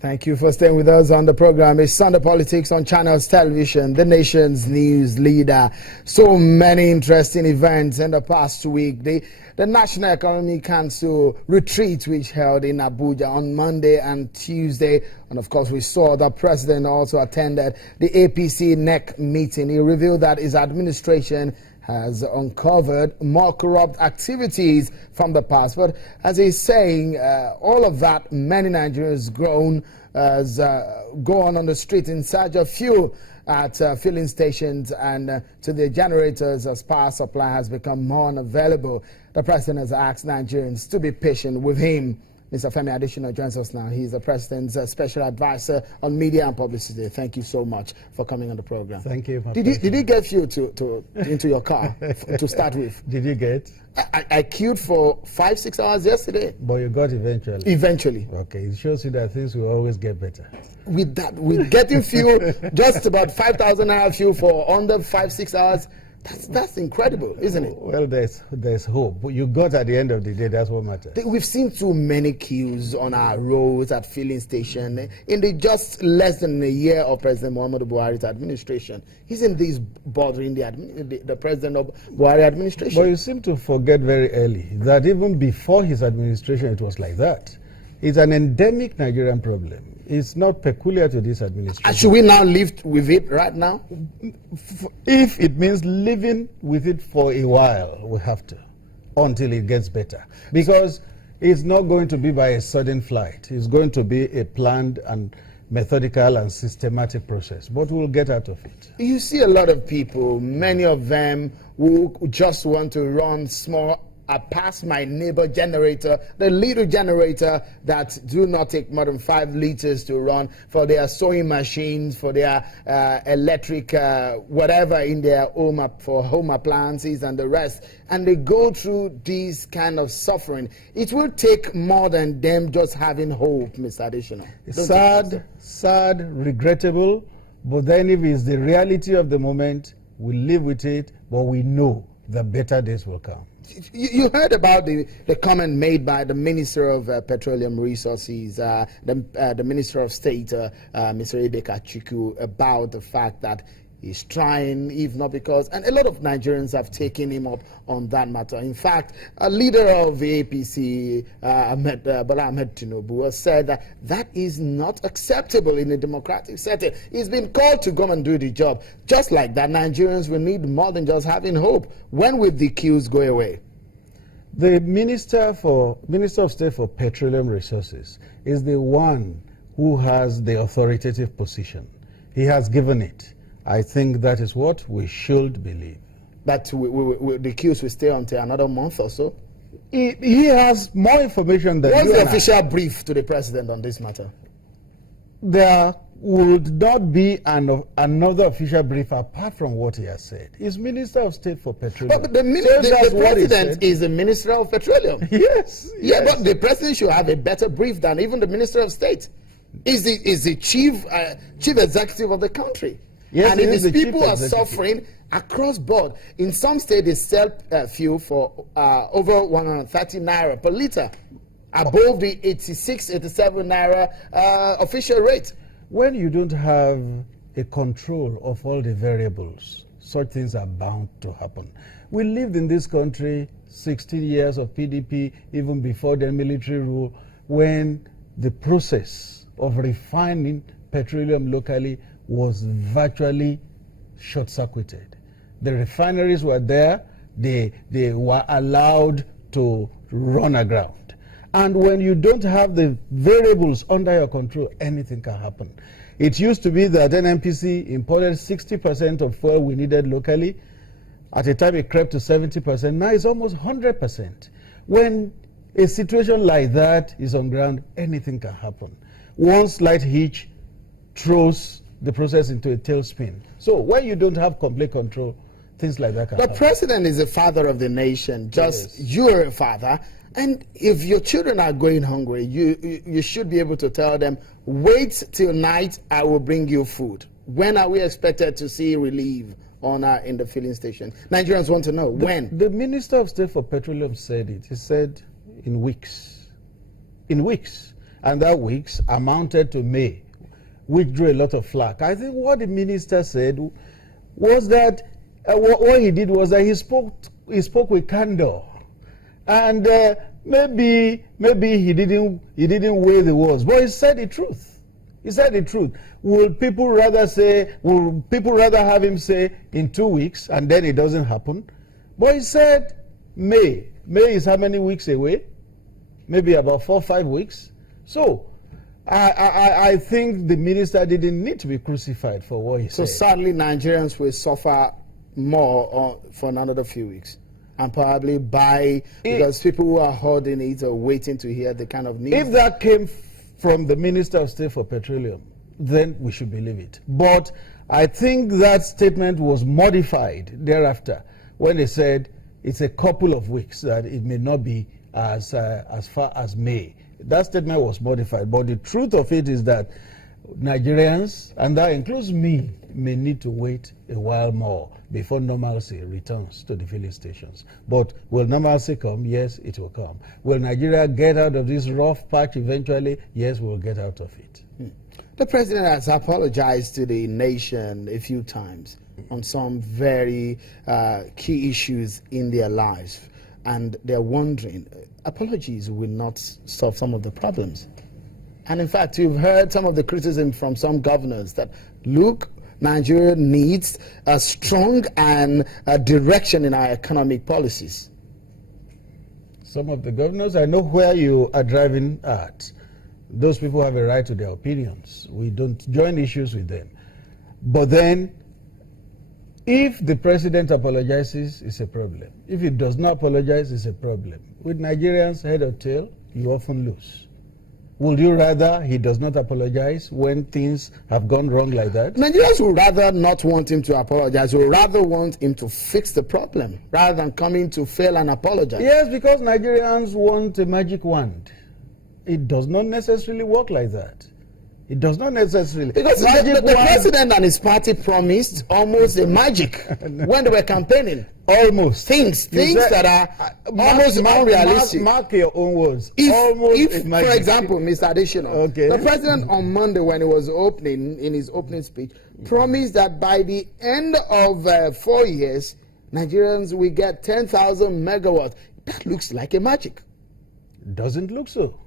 Thank you for staying with us on the program. It's Sunday Politics on Channels Television, the nation's news leader. So many interesting events in the past week. The National Economic Council retreat, which held in Abuja on Monday and Tuesday. And of course, we saw the president also attended the APC NEC meeting. He revealed that his administration has uncovered more corrupt activities from the past. But as he's saying, all of that, many Nigerians go on the street in search of fuel at filling stations and to the generators as power supply has become more unavailable. The president has asked Nigerians to be patient with him. Mr. Femi Adesina joins us now. He's the president's special advisor on media and publicity. Thank you so much for coming on the program. Thank you. Did you get fuel into your car to start with? Did you get? I queued for 5-6 hours yesterday. But you got eventually. Eventually. Okay, it shows you that things will always get better. With getting fuel, just about 5,000 naira fuel for under 5-6 hours. That's incredible, isn't it? Well, there's hope. You got at the end of the day, that's what matters. We've seen too many queues on our roads at filling station in the just less than a year of President Muhammadu Buhari's administration. Isn't this bothering the President of Buhari administration? But you seem to forget very early that even before his administration, it was like that. It's an endemic Nigerian problem. It's not peculiar to this administration. And should we now live with it right now? If it means living with it for a while, we have to, until it gets better. Because it's not going to be by a sudden flight. It's going to be a planned and methodical and systematic process. But we'll get out of it. You see a lot of people, many of them who just want to run small past my neighbor generator, the little generator that do not take more than 5 liters to run, for their sewing machines, for their electric whatever in their home, for home appliances and the rest. And they go through this kind of suffering. It will take more than them just having hope, Mr. Adesina. Sad, regrettable, but then if it's the reality of the moment, we live with it, but we know the better days will come. You heard about the comment made by the Minister of Petroleum Resources, the Minister of State, Mr. Edeka Chiku, about the fact that he's trying, if not because, and a lot of Nigerians have taken him up on that matter. In fact, a leader of the APC, Bala Ahmed Tinubu, has said that that is not acceptable in a democratic setting. He's been called to come and do the job. Just like that, Nigerians will need more than just having hope. When will the queues go away? The Minister of State for Petroleum Resources is the one who has the authoritative position. He has given it. I think that is what we should believe. That the queues will stay until another month or so? He has more information than What's the official brief to the president on this matter? There would not be another official brief apart from what he has said. He's Minister of State for Petroleum. But the president is the Minister of Petroleum. Yes. Yeah, but the president should have a better brief than even the Minister of State. Is the chief executive of the country. Yes, and if his people are suffering across board, in some states they sell fuel for over 130 naira per liter, above the 86, 87 naira official rate. When you don't have a control of all the variables, such things are bound to happen. We lived in this country 16 years of PDP, even before the military rule, when the process of refining petroleum locally was virtually short-circuited. The refineries were there, they were allowed to run aground. And when you don't have the variables under your control, anything can happen. It used to be that NNPC imported 60% of fuel we needed locally. At a time it crept to 70%, now it's almost 100%. When a situation like that is on ground, anything can happen. One slight hitch throws the process into a tailspin. So when you don't have complete control, things like that can happen. The president is the father of the nation. Just yes. You're a father. And if your children are going hungry, you should be able to tell them, wait till night, I will bring you food. When are we expected to see relief in the filling station? Nigerians want to know, when? The Minister of State for Petroleum said it. He said in weeks. In weeks. and that weeks amounted to May, which drew a lot of flack. I think what the minister said was that what he did was that he spoke with candor, and maybe he didn't weigh the words, but he said the truth. He said the truth. Will people rather have him say in 2 weeks and then it doesn't happen? But he said May. May is how many weeks away? Maybe about 4 or 5 weeks. So I think the minister didn't need to be crucified for what he said. So sadly, Nigerians will suffer more for another few weeks. And probably because people who are holding it are waiting to hear the kind of news. If that came from the Minister of State for Petroleum, then we should believe it. But I think that statement was modified thereafter when they said it's a couple of weeks, that it may not be as far as May. That statement was modified. But the truth of it is that Nigerians, and that includes me, may need to wait a while more before normalcy returns to the filling stations. But will normalcy come? Yes, it will come. Will Nigeria get out of this rough patch eventually? Yes, we'll get out of it. The president has apologized to the nation a few times on some very key issues in their lives. And they're wondering, apologies will not solve some of the problems. And in fact, you've heard some of the criticism from some governors that, look, Nigeria needs a strong and a direction in our economic policies. Some of the governors, I know where you are driving at. Those people have a right to their opinions. We don't join issues with them. But then, if the president apologizes, it's a problem. If he does not apologize, it's a problem. With Nigerians, head or tail, you often lose. Would you rather he does not apologize when things have gone wrong like that? Nigerians would rather not want him to apologize, would rather want him to fix the problem, rather than coming to fail and apologize. Yes, because Nigerians want a magic wand. It does not necessarily work like that. It does not necessarily. Because the president and his party promised almost a magic when they were campaigning. Almost. Things that are almost unrealistic. Mark your own words. If for example, Mr. Additional, okay, the president on Monday when he was in his opening speech, promised that by the end of 4 years, Nigerians will get 10,000 megawatts. That looks like a magic. It doesn't look so.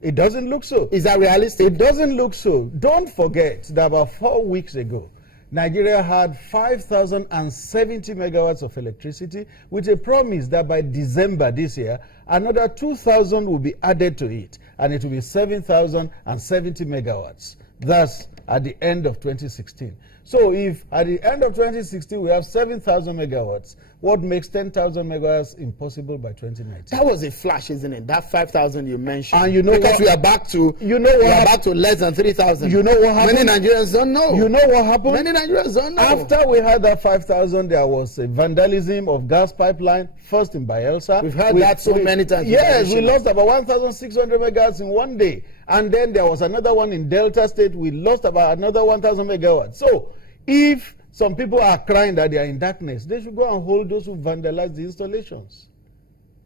It doesn't look so. Is that realistic? It doesn't look so. Don't forget that about 4 weeks ago, Nigeria had 5,070 megawatts of electricity with a promise that by December this year, another 2,000 will be added to it, and it will be 7,070 megawatts. That's at the end of 2016. So if at the end of 2016 we have 7,000 megawatts, what makes 10,000 megawatts impossible by 2019? That was a flash, isn't it? That 5,000 you mentioned. And you know because what, we are back to back to less than 3,000. You know what happened? Many Nigerians don't know. You know what happened? Many Nigerians don't know. After we had that 5,000, there was a vandalism of gas pipeline, first in Bayelsa. We've heard that so many times. Yes, we lost about 1,600 megawatts in one day. And then there was another one in Delta State. We lost about another 1,000 megawatts. So if some people are crying that they are in darkness, they should go and hold those who vandalize the installations.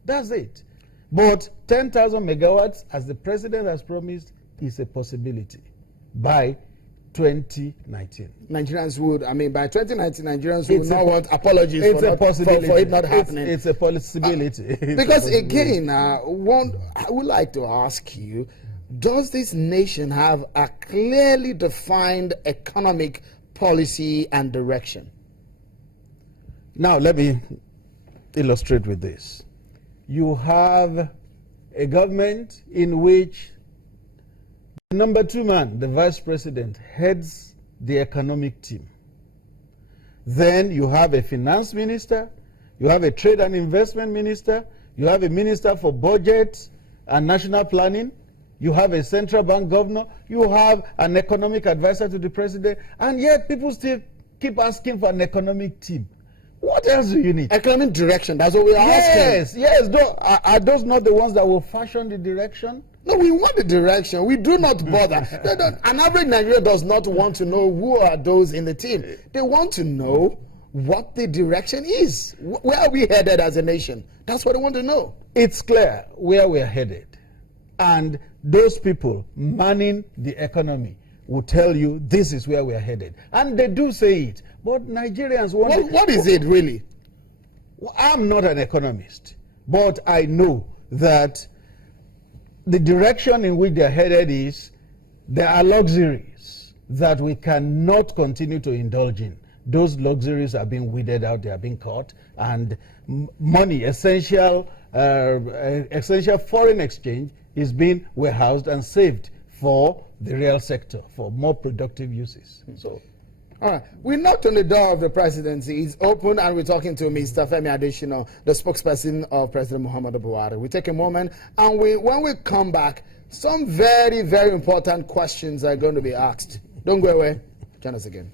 That's it. But 10,000 megawatts, as the president has promised, is a possibility by 2019. Nigerians would, by 2019, Nigerians would not want apologies for it not happening. It's a possibility. Because again, I would like to ask you, does this nation have a clearly defined economic policy and direction? Now, let me illustrate with this. You have a government in which the number 2 man, the vice president, heads the economic team. Then you have a finance minister, you have a trade and investment minister, you have a minister for budget and national planning, you have a central bank governor, you have an economic advisor to the president, and yet people still keep asking for an economic team. What else do you need? Economic direction, that's what we are asking. Yes. Are those not the ones that will fashion the direction? No, we want the direction. We do not bother. An average Nigerian does not want to know who are those in the team. They want to know what the direction is. Where are we headed as a nation? That's what they want to know. It's clear where we're headed. And those people manning the economy will tell you this is where we are headed. And they do say it. But Nigerians want... What is it really? I'm not an economist, but I know that the direction in which they're headed is there are luxuries that we cannot continue to indulge in. Those luxuries are being weeded out, they are being cut, and money, essential foreign exchange, is being warehoused and saved for the real sector, for more productive uses. So, all right. We knocked on the door of the presidency. It's open, and we're talking to Mr. Femi Adesina, the spokesperson of President Muhammadu Buhari. We take a moment, and when we come back, some very, very important questions are going to be asked. Don't go away. Join us again.